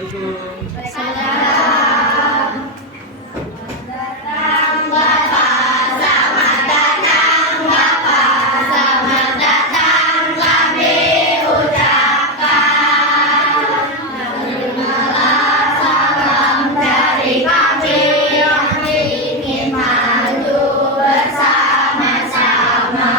Waalaikumsalam. Datang Bapak, selamat datang Bapak, selamat datang kami ucapkan. Terimalah salam dari kami yang ingin maju bersama-sama.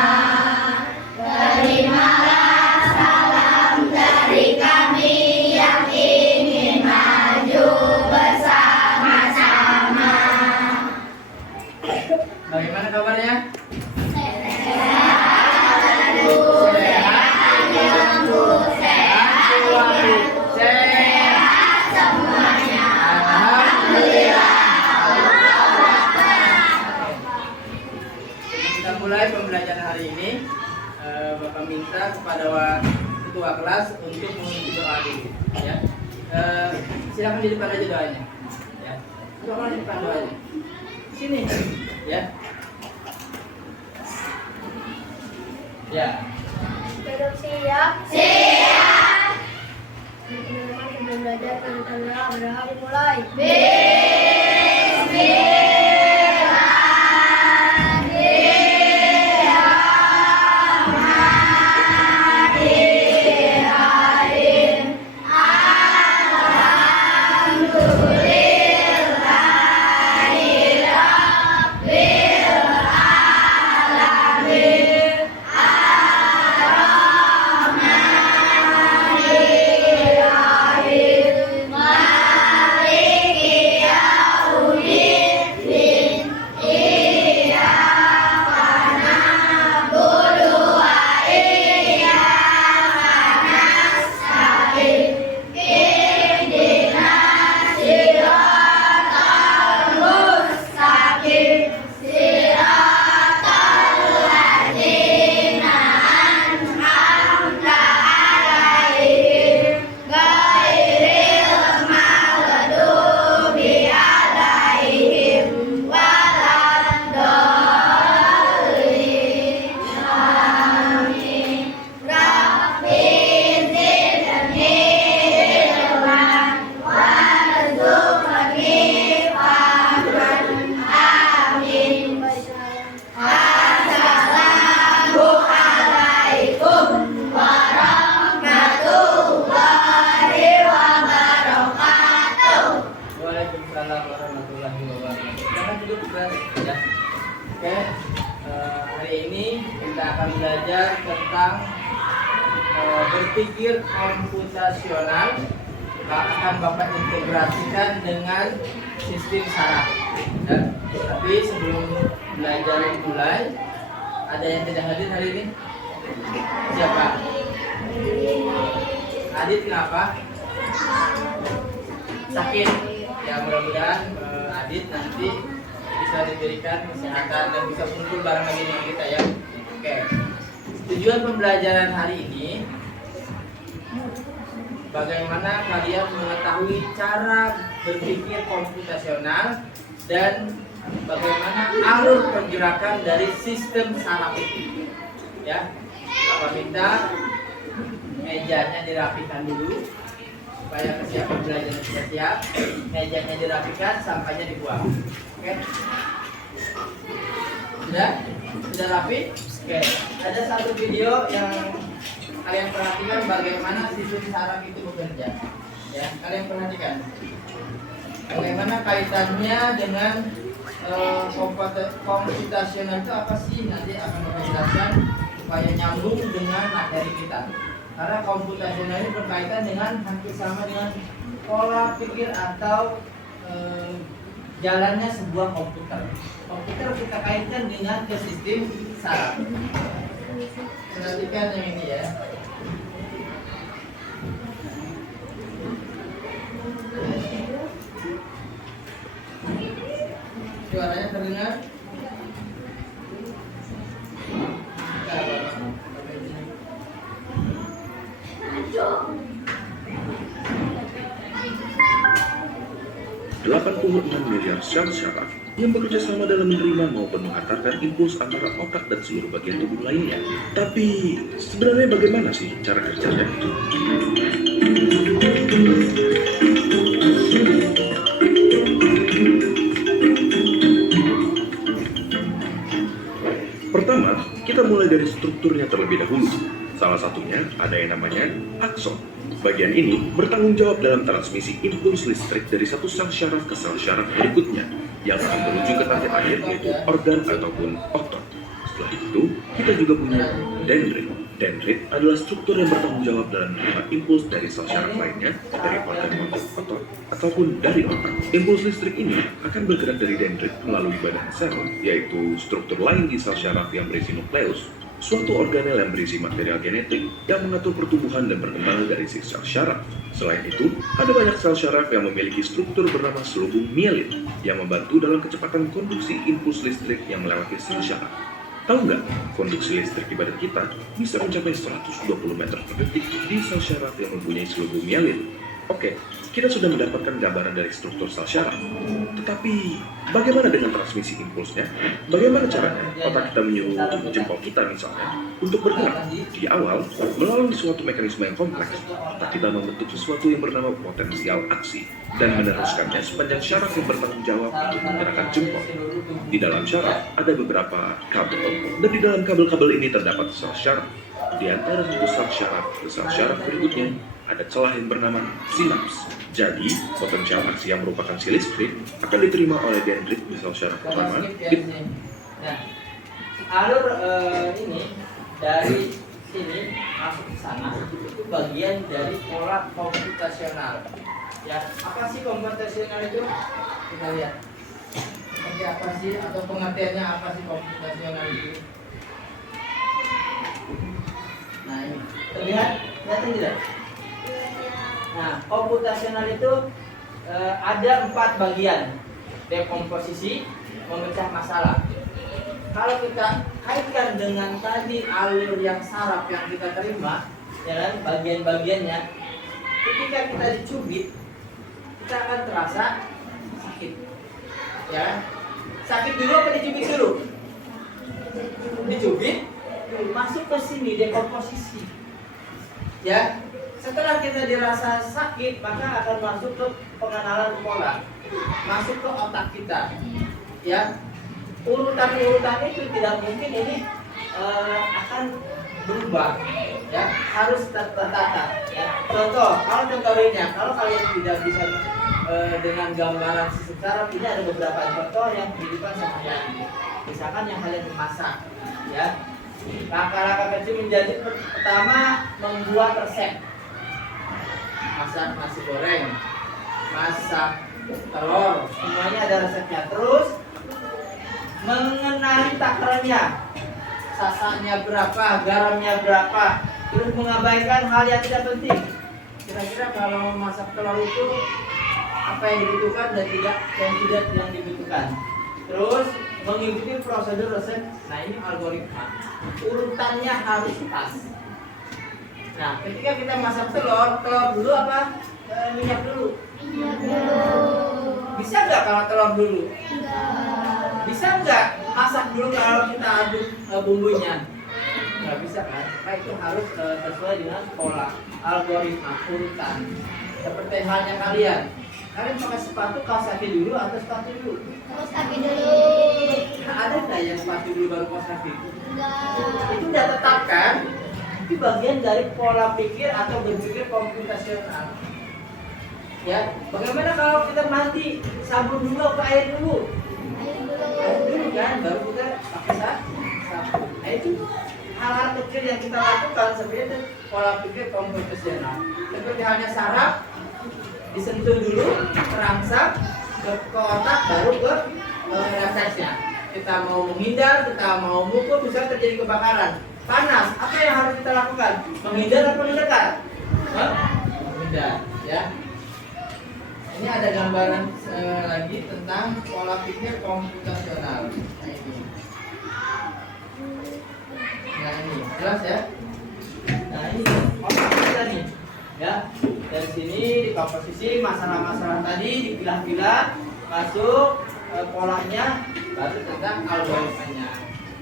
Terimalah salam dari kami yang ingin maju bersama-sama. Bagaimana kabarnya? Sehat, Bu. Sehat, Bu. Sehat, sehat semuanya. Alhamdulillah. Kita mulai pembelajaran hari ini. Bapak minta kepada ketua kelas untuk mengikuti doa dulu. Ya. Silakan di depan aja doanya. Ya. Doa di depan doanya. Sini. Ya. Ya. Duduk siap. Siap. Teman-teman sebelum belajar tanda-tanda berdoa dimulai. Bismillahirrahmanirrahim. Alhamdulillahirabbil alamin. Ar-Rahmanirrahim. Maliki yaumiddin. Iyyaka na'budu wa iyyaka nasta'in. Ihdinas siratal mustaqim. Siratal ladzina an'amta 'alaihim ghairil maghdubi 'alaihim waladdallin. Amin. Rabbi zidni ilman warzuqni fahman. Amin. Assalamualaikum warahmatullahi wabarakatuh. Waalaikumsalam warahmatullahi wabarakatuh. Jangan duduk kelas ya. Oke. Hari ini kita akan belajar tentang berpikir komputasional. Akan Bapak integrasikan dengan sistem saraf. Ya. Tapi sebelum belajar mulai, ada yang tidak hadir hari ini? Siapa? Adit kenapa? Sakit. Ya mudah-mudahan Adit nanti bisa diberikan kesehatan dan bisa kumpul bareng lagi dengan kita ya. Oke. Tujuan pembelajaran hari ini bagaimana kalian mengetahui cara berpikir komputasional dan bagaimana alur pergerakan dari sistem saraf itu. Ya. Bapak minta mejanya dirapikan dulu supaya kesiapan belajar sudah siap. Mejanya dirapikan, sampahnya dibuang. Oke. Sudah rapi? Oke. Ada satu video yang kalian perhatikan bagaimana sistem saraf itu bekerja. Ya, kalian perhatikan. Bagaimana kaitannya dengan komputasional itu apa sih? Nanti akan kita jelaskan supaya nyambung dengan materi kita. Karena komputasional ini berkaitan dengan hampir sama dengan pola pikir atau jalannya sebuah komputer. Komputer kita kaitkan dengan ke sistem saraf. Perhatikan yang ini ya. Suaranya terdengar? miliar sel saraf yang bekerja sama dalam menerima maupun menghantarkan impuls antara otak dan seluruh bagian tubuh lainnya. Tapi sebenarnya bagaimana sih cara kerjanya itu? strukturnya terlebih dahulu. Salah satunya ada yang namanya akson. Bagian ini bertanggung jawab dalam transmisi impuls listrik dari satu sel syaraf ke sel syaraf berikutnya yang akan menuju ke target akhir yaitu organ ataupun otot. Setelah itu, kita juga punya dendrit. Dendrit adalah struktur yang bertanggung jawab dalam menerima impuls dari sel syaraf lainnya, dari organ otot ataupun dari otak. Impuls listrik ini akan bergerak dari dendrit melalui badan sel, yaitu struktur lain di sel syaraf yang berisi nukleus, suatu organel yang berisi material genetik yang mengatur pertumbuhan dan perkembangan dari si sel syaraf. Selain itu, ada banyak sel syaraf yang memiliki struktur bernama selubung mielin yang membantu dalam kecepatan konduksi impuls listrik yang melewati sel syaraf. Tahu nggak, konduksi listrik di badan kita bisa mencapai 120 meter per detik di sel syaraf yang mempunyai selubung mielin. Oke, kita sudah mendapatkan gambaran dari struktur sel syaraf. Tetapi, bagaimana dengan transmisi impulsnya? Bagaimana caranya otak kita menyuruh jempol kita misalnya untuk bergerak? Di awal, melalui suatu mekanisme yang kompleks, otak kita membentuk sesuatu yang bernama potensial aksi dan meneruskannya sepanjang syaraf yang bertanggung jawab untuk menggerakkan jempol. Di dalam syaraf ada beberapa kabel, dan di dalam kabel-kabel ini terdapat sel syaraf. Di antara satu sel syaraf ke sel syaraf berikutnya, ada celah yang bernama sinaps. Jadi, potensial aksi yang merupakan si listrik akan diterima oleh dendrit di sel syaraf pertama. Nah, alur ini dari sini masuk ke sana itu bagian dari pola komputasional. Ya, apa sih komputasional itu? Kita lihat. Seperti apa sih atau pengertiannya apa sih komputasional itu? Nah, ini terlihat, kelihatan tidak? Nah, komputasional itu ada 4 bagian: dekomposisi, memecah masalah. Kalau kita kaitkan dengan tadi alur yang saraf yang kita terima, ya kan, bagian-bagiannya, ketika kita dicubit, kita akan terasa sakit. Ya, sakit dulu apa dicubit dulu? Dicubit, masuk ke sini dekomposisi. Ya. Setelah kita dirasa sakit, maka akan masuk ke pengenalan pola, masuk ke otak kita. Ya, urutan-urutan itu tidak mungkin ini akan berubah. Ya, harus tertata. Ya. Contoh, kalau kalian tidak bisa dengan gambaran sistem saraf, ini ada beberapa contoh yang kehidupan sehari-hari. Misalkan yang kalian memasak, ya. Langkah-langkah kecil menjadi pertama membuat resep. Masak nasi goreng, masak telur, semuanya ada resepnya. Terus mengenali takarannya, sasanya berapa, garamnya berapa, terus mengabaikan hal yang tidak penting. Kira-kira kalau masak telur itu apa yang dibutuhkan dan tidak yang dibutuhkan. Terus mengikuti prosedur resep. Nah, ini algoritma. Urutannya harus pas. Nah, ketika kita masak telur dulu apa? Minyak dulu. Bisa nggak kalau telur dulu? Bisa nggak masak dulu kalau kita aduk bumbunya? Nggak bisa kan? Nah, itu harus sesuai dengan pola, algoritma, urutan. Seperti halnya kalian pakai sepatu kaos kaki dulu atau sepatu dulu? Kaos kaki dulu. Nah, ada nggak yang sepatu dulu baru kaos kaki? Enggak. Itu udah tetapkan. Itu bagian dari pola pikir atau berpikir komputasional. Ya, bagaimana kalau kita mandi sabun dulu atau air dulu? Air dulu kan, baru kita pakai sabun. Nah, itu hal-hal kecil yang kita lakukan sebenarnya pola pikir komputasional. Seperti halnya saraf, disentuh dulu, terangsang ke otak, baru ke refleksnya. Kita mau menghindar, kita mau mukul, bisa terjadi kebakaran. Panas, apa yang harus kita lakukan? Menghindar atau mendekat? Menghindar, ya. Ini ada gambaran lagi tentang pola pikir komputasional. Nah, ini. Nah, ini jelas ya. Nah, ini otak kita nih, ya. Dari sini di komposisi masalah-masalah tadi dipilah-pilah, masuk polanya, baru tentang algoritmanya,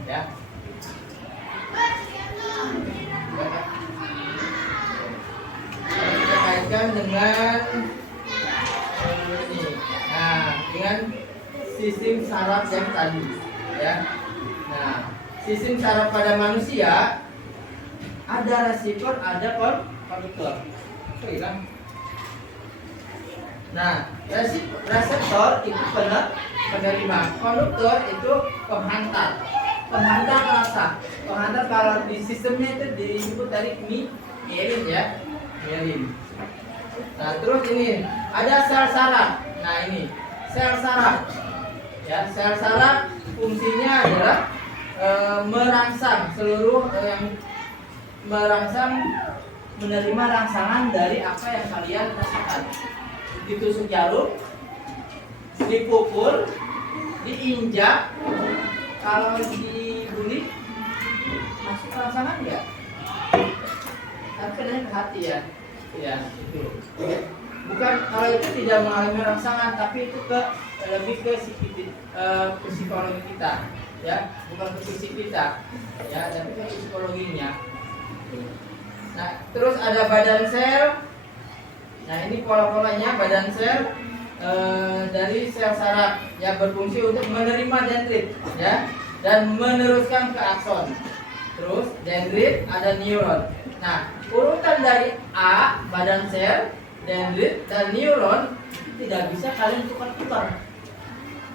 ya. Kita kaitkan dengan ini. Nah, dengan sistem saraf yang tadi, ya. Nah, sistem saraf pada manusia ada reseptor, ada konduktor. Hilang. Nah, reseptor itu penerima, konduktor itu penghantar rasa. Penghantar kalau di sistemnya itu disebut tadi mielin ya, mielin. Nah, terus ini ada sel saraf. Nah, ini sel saraf. Ya, sel saraf fungsinya adalah merangsang seluruh yang menerima rangsangan dari apa yang kalian rasakan. Ditusuk jarum, dipukul, diinjak, kalau dibuli masuk rangsangan enggak? Tapi kadang ke hati ya. Ya, itu. Bukan kalau itu tidak mengalami rangsangan, tapi itu lebih ke psikologi kita, ya, bukan ke fisik kita, ya, tapi ke psikologinya. Nah, terus ada badan sel. Nah, ini pola-polanya badan sel dari sel saraf yang berfungsi untuk menerima dendrit, ya, dan meneruskan ke akson. Terus dendrit ada neuron. Nah, urutan dari A, badan sel, dendrit, dan neuron tidak bisa kalian tukar-tukar.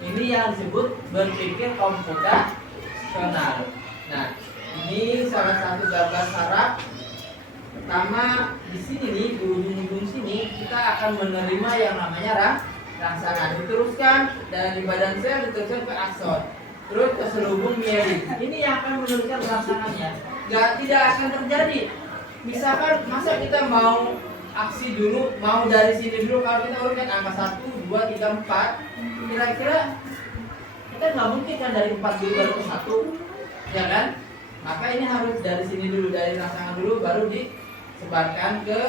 Ini yang disebut berpikir komputasional. Nah, ini salah satu gambar saraf. Pertama di sini nih, di ujung-ujung sini kita akan menerima yang namanya rangsangan. Diteruskan dari badan sel diteruskan ke akson. Terus ke selubung mielin. Ini yang akan meneruskan rangsangannya. Tidak akan terjadi. Misalkan masa kita mau aksi dulu, mau dari sini dulu, kalau kita urutkan angka 1, 2, 3, 4, kira-kira kita nggak mungkin kan dari 4 dulu baru ke 1, ya kan? Maka ini harus dari sini dulu, dari rangsangan dulu, baru disebarkan ke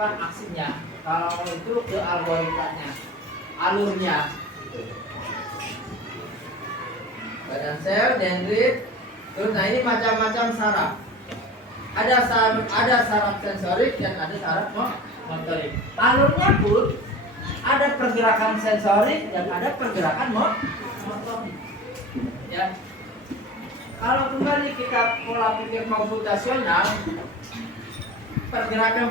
aksinya. Kalau itu ke algoritmanya, alurnya. Badan sel, dendrit, terus nah ini macam-macam saraf. Ada saraf sensorik dan ada saraf motorik. Alurnya pun ada pergerakan sensorik dan ada pergerakan motorik. Ya. Kalau kembali kita pola pikir komputasional, pergerakan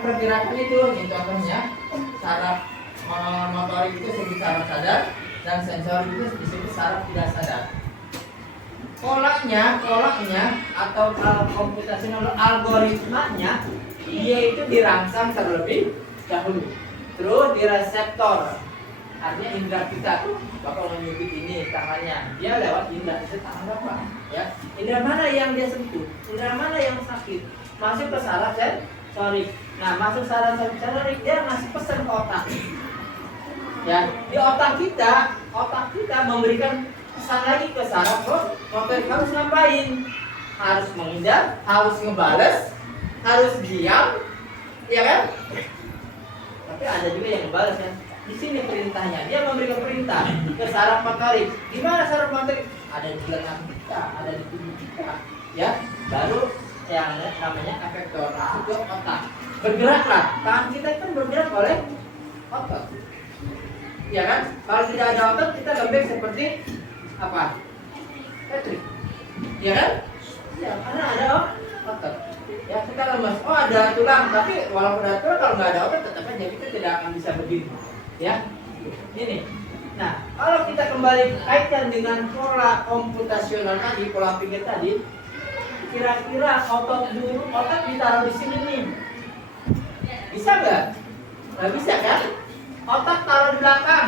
itu, ini contohnya saraf motorik itu disebut saraf sadar dan sensorik itu disebut saraf tidak sadar. Polanya atau komputasional algoritmanya dia itu dirangsang terlebih dahulu. Terus di reseptor, artinya indera kita tuh bakal menyubit ini tangannya, dia lewat indera itu tangan apa? Ya, indera mana yang dia sentuh, indera mana yang sakit, masuk ke saraf sensorik. Nah, masuk saraf sensorik dia ngasih pesan ke otak. Ya, di otak kita memberikan pesan lagi ke saraf motorik harus ngapain? Harus menghindar, harus ngebales, harus diam, ya kan? Tapi ada juga yang ngebales kan. Di sini perintahnya, dia memberikan perintah ke saraf motorik. Di mana saraf motorik? Ada di belakang kita, ada di tubuh kita, ya. Baru yang namanya efektor masuk ke otak. Bergeraklah. Tangan kita kan bergerak oleh otot. Ya kan? Kalau tidak ada otot kita lembek seperti apa? Patrick. Ya kan? Ya, karena ada otot. Ya, kita lemas. Oh, ada tulang, tapi walaupun ada tulang kalau nggak ada otot tetap aja kita tidak akan bisa berdiri. Ya. Ini. Nah, kalau kita kembali kaitkan dengan pola komputasional tadi, pola pikir tadi, kira-kira otot ditaruh di sini nih. Bisa nggak? Nggak bisa kan? Otak taruh di belakang.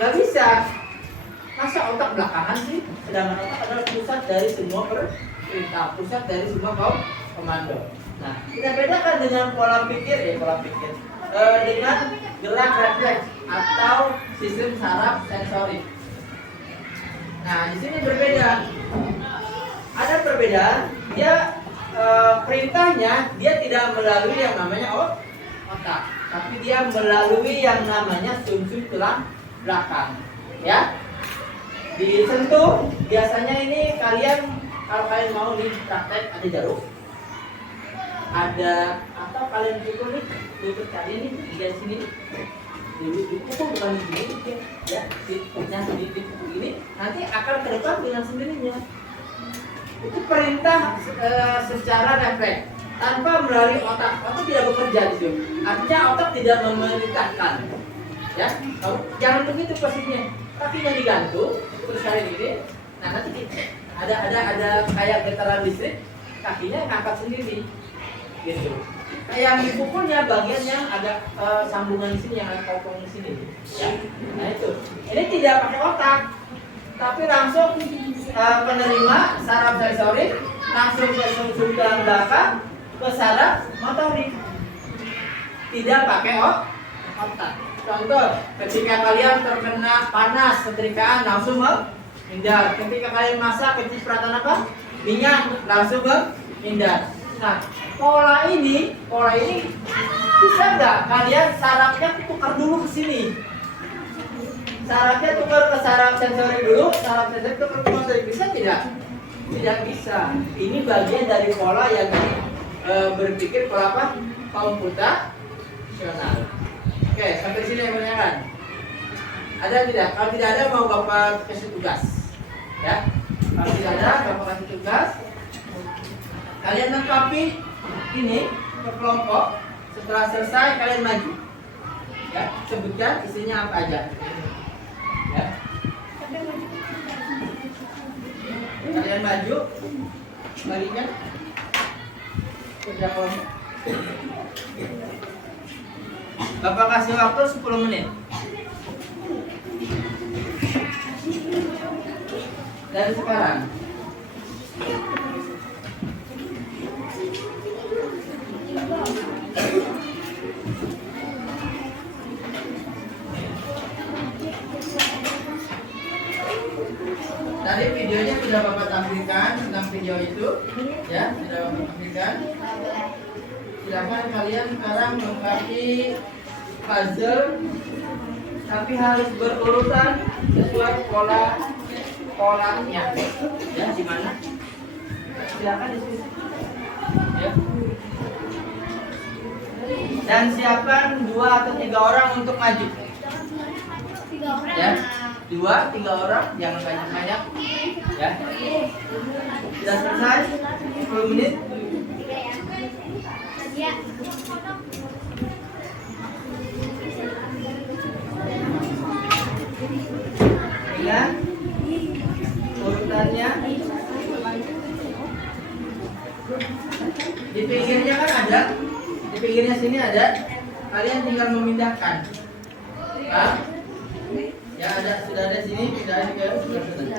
Nggak bisa. Masa otak belakangan sih? Sedangkan otak adalah pusat dari semua perintah, pusat dari semua komando. Nah, kita bedakan dengan pola pikir dengan gerak refleks atau sistem saraf sensorik. Nah, di sini berbeda. Ada perbedaan. Dia perintahnya dia tidak melalui yang namanya otak, tapi dia melalui yang namanya sumsum tulang belakang. Ya. Disentuh, biasanya ini kalau kalian mau nih praktek ada jarum, ada atau kalian pukul nih lutut kalian nih di sini, dipukul bukan digigit ya, dipukul ini nanti akan ke depan dengan sendirinya. Itu perintah secara refleks tanpa melalui otak. Otak tidak bekerja di situ. Artinya otak tidak memerintahkan. Ya, jangan begitu posisinya. Kakinya digantung, terus kali ini. Nah nanti ada kayak getaran listrik, kakinya ngangkat sendiri, gitu. Yang dipukulnya bagian yang ada sambungan di sini, yang ada kopong di sini. Ya. Nah itu. Ini tidak pakai otak, tapi langsung penerima saraf sensorik langsung ke sumber belakang ke saraf motorik. Tidak pakai otak. Contoh, ketika kalian terkena panas setrikaan langsung menghindar. Ketika kalian masak kecipratan apa? Minyak langsung menghindar. Nah, pola ini bisa nggak kalian sarafnya tukar dulu ke sini? Sarafnya tukar ke saraf sensori dulu, saraf sensori tukar ke motorik, bisa tidak? Tidak bisa. Ini bagian dari pola yang berpikir pola apa? Komputasional. Oke, sampai sini yang menanyakan. Ada tidak? Kalau tidak ada mau Bapak kasih tugas. Ya. Kalau tidak ada Bapak kasih tugas. Kalian lengkapi ini ke kelompok. Setelah selesai kalian maju. Ya, sebutkan isinya apa aja. Ya. Kalian maju. Baliknya. Kerja kelompok. Bapak kasih waktu 10 menit. Dari sekarang. Tadi videonya sudah Bapak tampilkan tentang video itu, ya, sudah Bapak tampilkan. Silakan kalian sekarang melengkapi puzzle, tapi harus berurutan sesuai polanya. Ya, di mana? Silakan di sini. Ya. Dan siapkan 2 atau 3 orang untuk maju. 3 orang. Ya, 2-3 orang, jangan banyak-banyak. Ya. Sudah selesai? 10 menit. 3 ya. Ya. Urutannya di pinggirnya kan ada, di pinggirnya sini ada. Kalian tinggal memindahkan. Nah, ya ada, sudah ada sini, pindahin ke sebelah sana.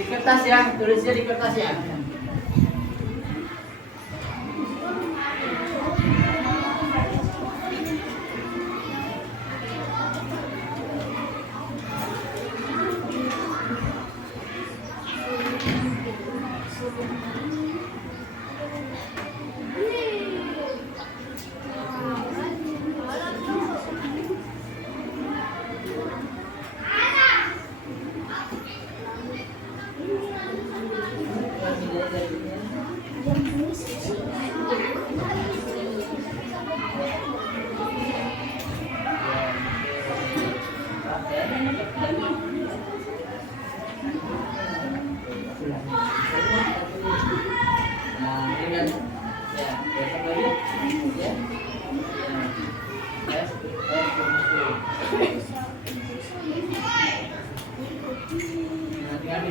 Di kertas ya, tulisnya di kertas ya.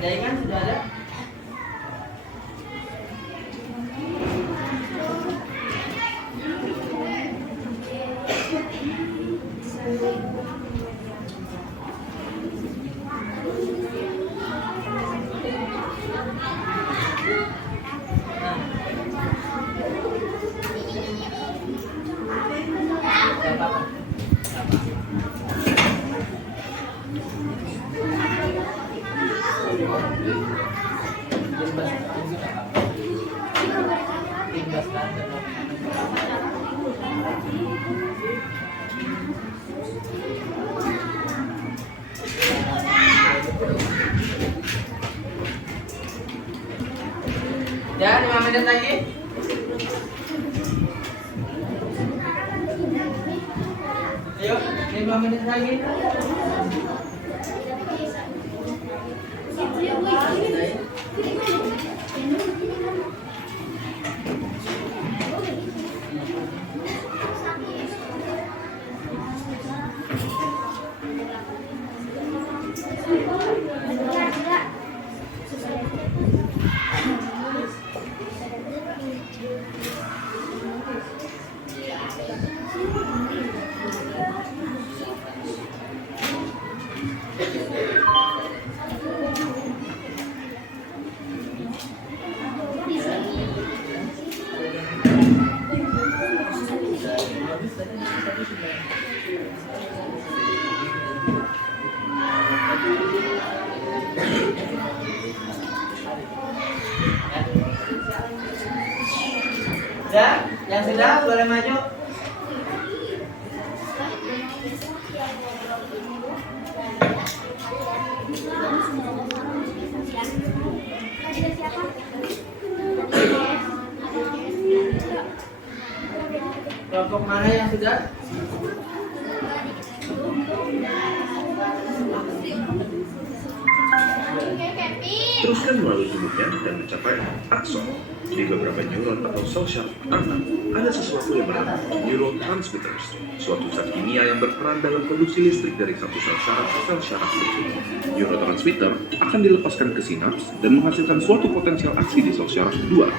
Kan sudah ada. menit lagi. Ayo, 5 menit lagi. Sudah? Yang sudah boleh maju. Kelompok mana yang sudah? Teruskan melalui tubuhnya dan mencapai akson. Di beberapa neuron atau sel syaraf anak, ada sesuatu yang bernama neurotransmitters, suatu zat kimia yang berperan dalam produksi listrik dari satu sel syaraf ke sel syaraf berikutnya. Neurotransmitter akan dilepaskan ke sinaps dan menghasilkan suatu potensial aksi di sel syaraf kedua.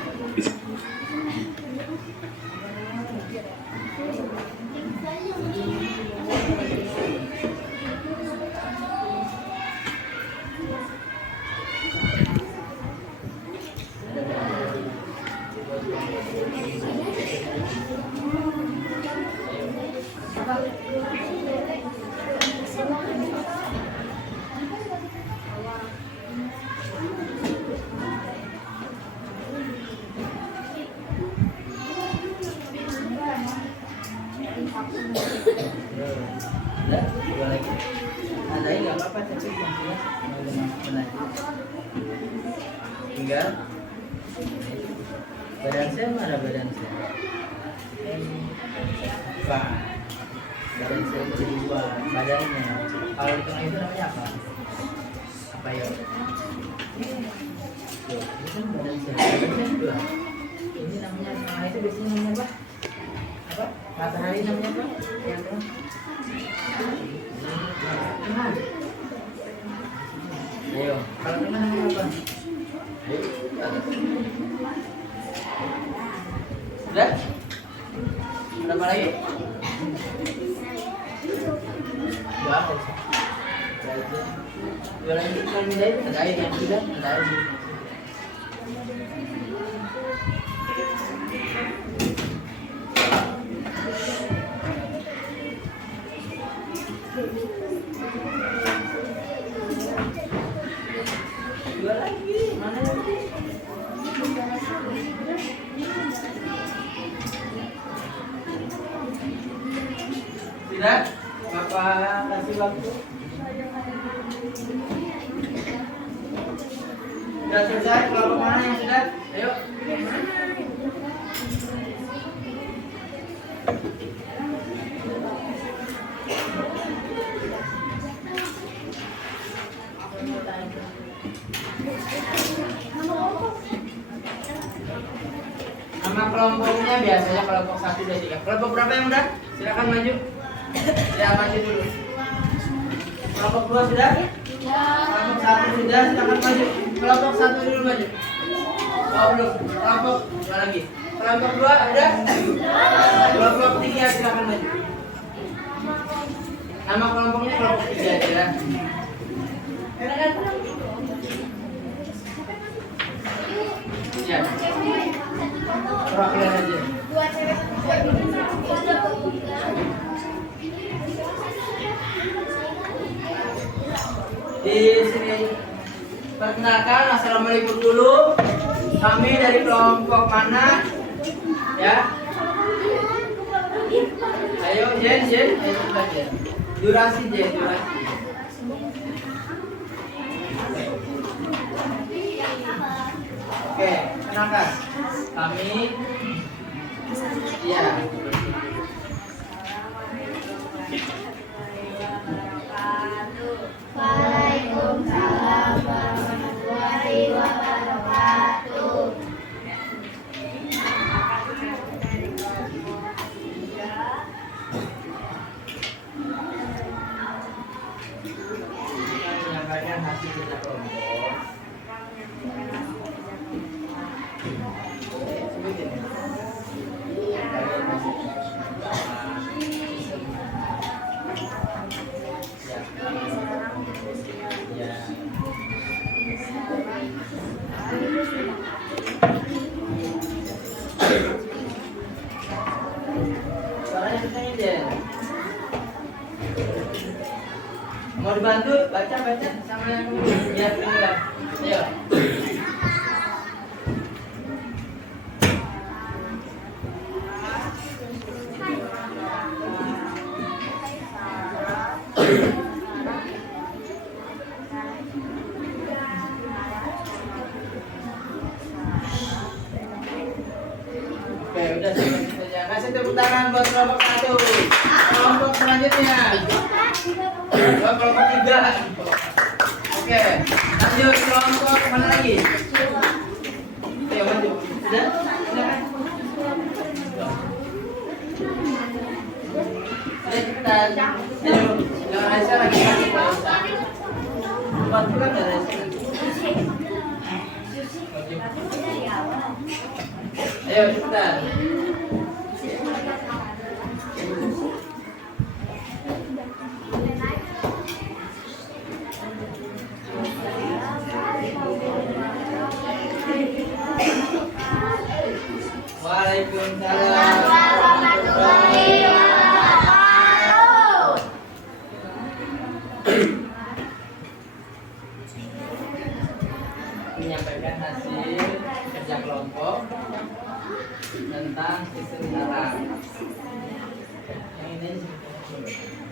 Udah, dua lagi. Ada nggak apa-apa, tapi yang jelas benar. Tinggal badan saya mana badan saya? Badan saya jadi dua, badannya. Kalau di tengah itu namanya apa? Apa ya? Tuh, ini kan badan saya dua. Ini namanya, tengah itu biasanya namanya apa? Apa? Matahari namanya apa? Yang tengah? Tengah. Ayo, kalau tengah namanya apa? Sudah? Ada apa lagi? Sudah, jualan itu kan beda itu ada air yang sudah ada air. Dua lagi, mana lagi? Sudah? Bapak kasih waktu. Sudah selesai, kelompok mana yang sudah? Ayo. Nama kelompoknya biasanya kelompok 1, 2, 3. Kelompok berapa yang udah? Silakan maju. Ya, maju dulu. Kelompok 2 sudah? Kelompok 1 sudah, silakan maju. Kelompok 1 dulu maju. Oh, belum. Kelompok 2 lagi. Kelompok 2 ada? Kelompok 3 silakan maju. Nama kelompoknya kelompok 3 aja. Ya. Perwakilan aja. Di sini perkenalkan, assalamualaikum dulu. Kami dari kelompok mana? Ya. Ayo Jen, ayo kita Jen. Durasi Jen, durasi. Oke, kenalkan. Kami ya. Waalaikumsalam warahmatullahi wabarakatuh. Menyampaikan hasil kerja kelompok. Sebutin ya. Ya. Suaranya kencang deh. Mau dibantu baca sama yang biar dengar. Ayo. Oke, udah selesai saja. Kasih tepuk tangan buat kelompok 1. Kelompok selanjutnya. Kelompok 3. Oke, lanjut kelompok mana lagi? Ayo maju. Sudah? Sudah kan? Ayo cepetan. Ayo, jangan Aisyah lagi. Buat pulang dari Aisyah. Ayo cepetan. Waalaikumsalam warahmatullahi wabarakatuh. Menyampaikan hasil kerja kelompok tentang sistem saraf. Yang ini sudah selesai.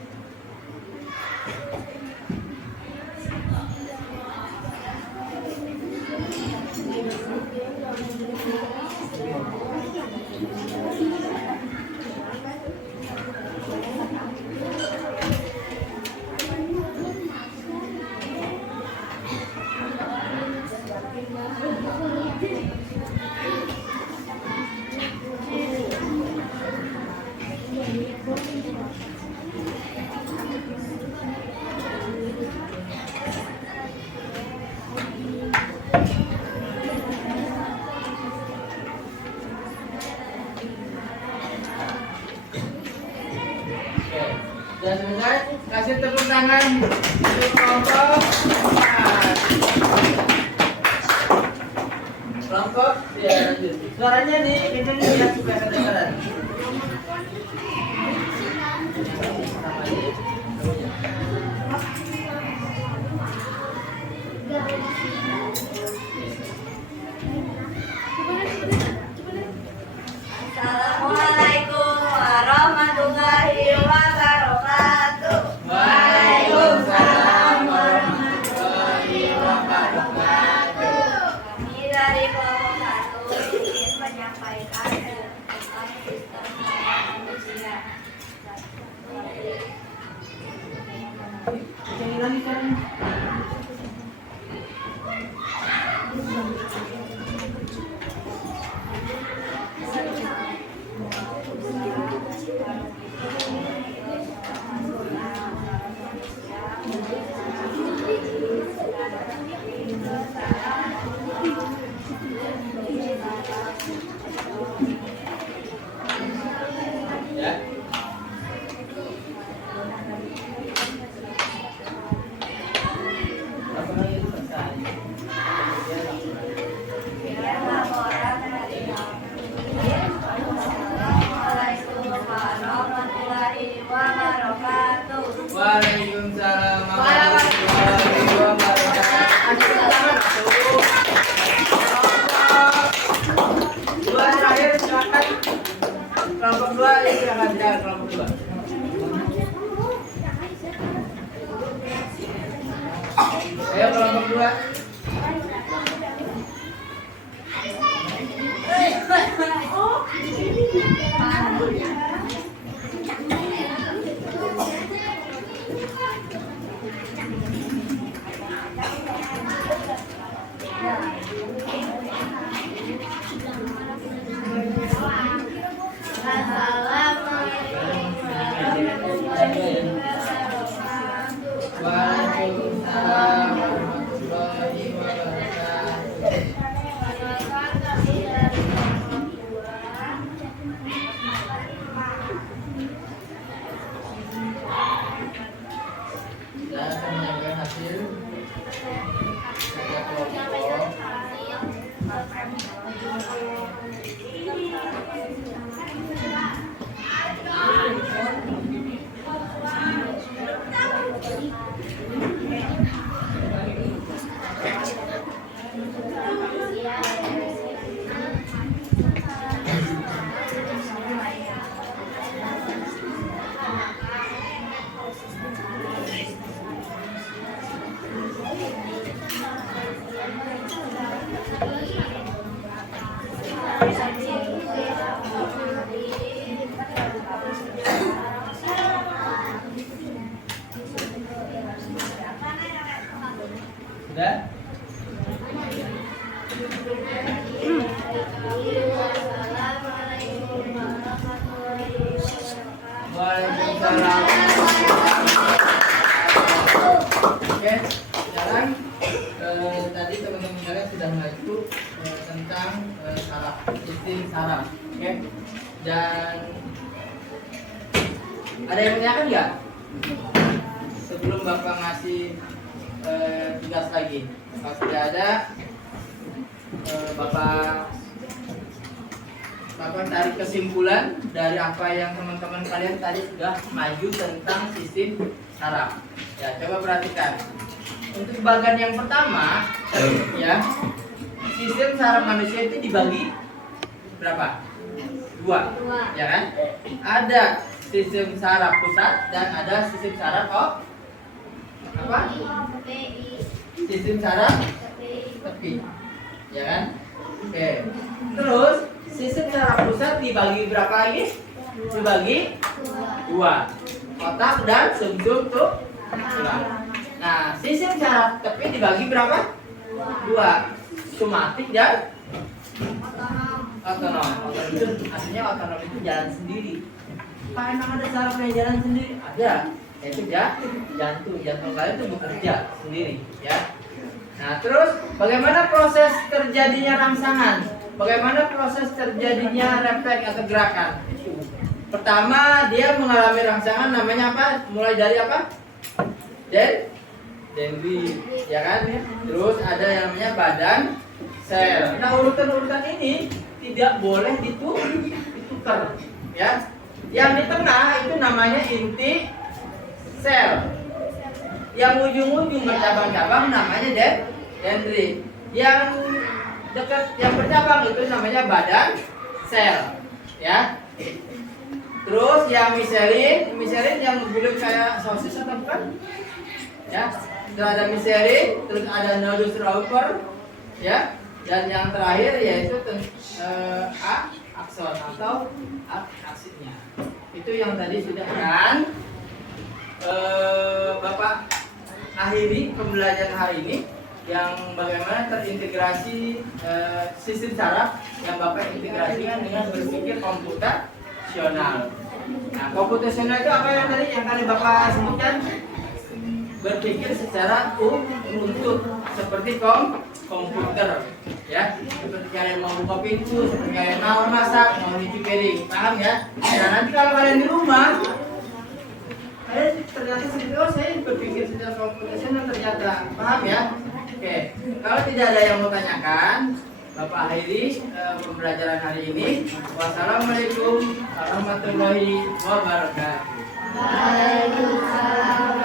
Kasih tepuk tangan untuk kelompok 4. Kelompok ya lanjut. Suaranya nih kencengin ya supaya kedengaran. Assalamualaikum warahmatullahi wabarakatuh. Waalaikumsalam warahmatullahi wabarakatuh. Kami dari kelompok 1 ingin menyampaikan tentang sistem saraf manusia. Kencengin lagi suaranya. Ya. Apa lagi selesai? Laporan dari Assalamualaikum warahmatullahi wabarakatuh. Waalaikumsalam warahmatullahi wabarakatuh. Dua terakhir silakan. Kelompok 2 silakan ya, kelompok 2. Ayo kelompok 2. Waalaikumsalam warahmatullahi wabarakatuh. Kita akan menyampaikan hasil kerja kelompok. Sudah? Waalaikumsalam. Oke, sekarang tadi teman-teman kalian sudah maju tentang saraf, sistem saraf. Oke, dan ada yang menanyakan nggak? Sebelum Bapak ngasih tugas lagi, kalau tidak ada, Bapak tarik kesimpulan dari apa yang teman-teman kalian tadi sudah maju tentang sistem saraf. Ya, coba perhatikan. Untuk bagian yang pertama, ya, sistem saraf manusia itu dibagi berapa? Dua, ya kan? Ada sistem saraf pusat dan ada sistem saraf apa? Sistem saraf tepi, ya kan? Oke. Terus sistem saraf pusat dibagi berapa lagi? Dibagi dua, otak dan sumsum tulang. Nah, sistem saraf tepi dibagi berapa? Dua, somatik dan otonom. Otonom itu artinya otonom itu jalan sendiri. Pak, emang ada saraf yang jalan sendiri? Ada. Itu jantung kalian itu bekerja sendiri, ya. Nah, terus bagaimana proses terjadinya rangsangan? Bagaimana proses terjadinya refleks atau gerakan? Pertama, dia mengalami rangsangan namanya apa? Mulai dari apa? Dendrit, ya kan? Terus ada yang namanya badan sel. Nah, urutan-urutan ini tidak boleh ditukar, ya. Yang di tengah itu namanya inti sel. Yang ujung-ujung bercabang-cabang namanya dendrit. Yang dekat yang bercabang itu namanya badan sel, ya. Terus yang miselin yang bulat kayak sosis atau bukan? Ya. Setelah ada miselin, terus ada nodus Rauper, ya. Dan yang terakhir yaitu akson atau aksitnya. Itu yang tadi sudah kan Bapak akhiri pembelajaran hari ini, yang bagaimana terintegrasi sistem saraf yang Bapak integrasikan dengan berpikir komputasional. Nah, komputasional itu apa yang tadi Bapak sebutkan? Berpikir secara untut seperti komputer, ya. Seperti kalian mau buka pintu, seperti kalian mau masak, mau nyuci piring, paham ya? Nah, nanti kalau kalian di rumah, kalian ternyata seperti saya berpikir secara komputasional ternyata, paham ya? Oke, kalau tidak ada yang mau tanyakan, Bapak akhiri pembelajaran hari ini. Wassalamualaikum warahmatullahi wabarakatuh. Waalaikumsalam.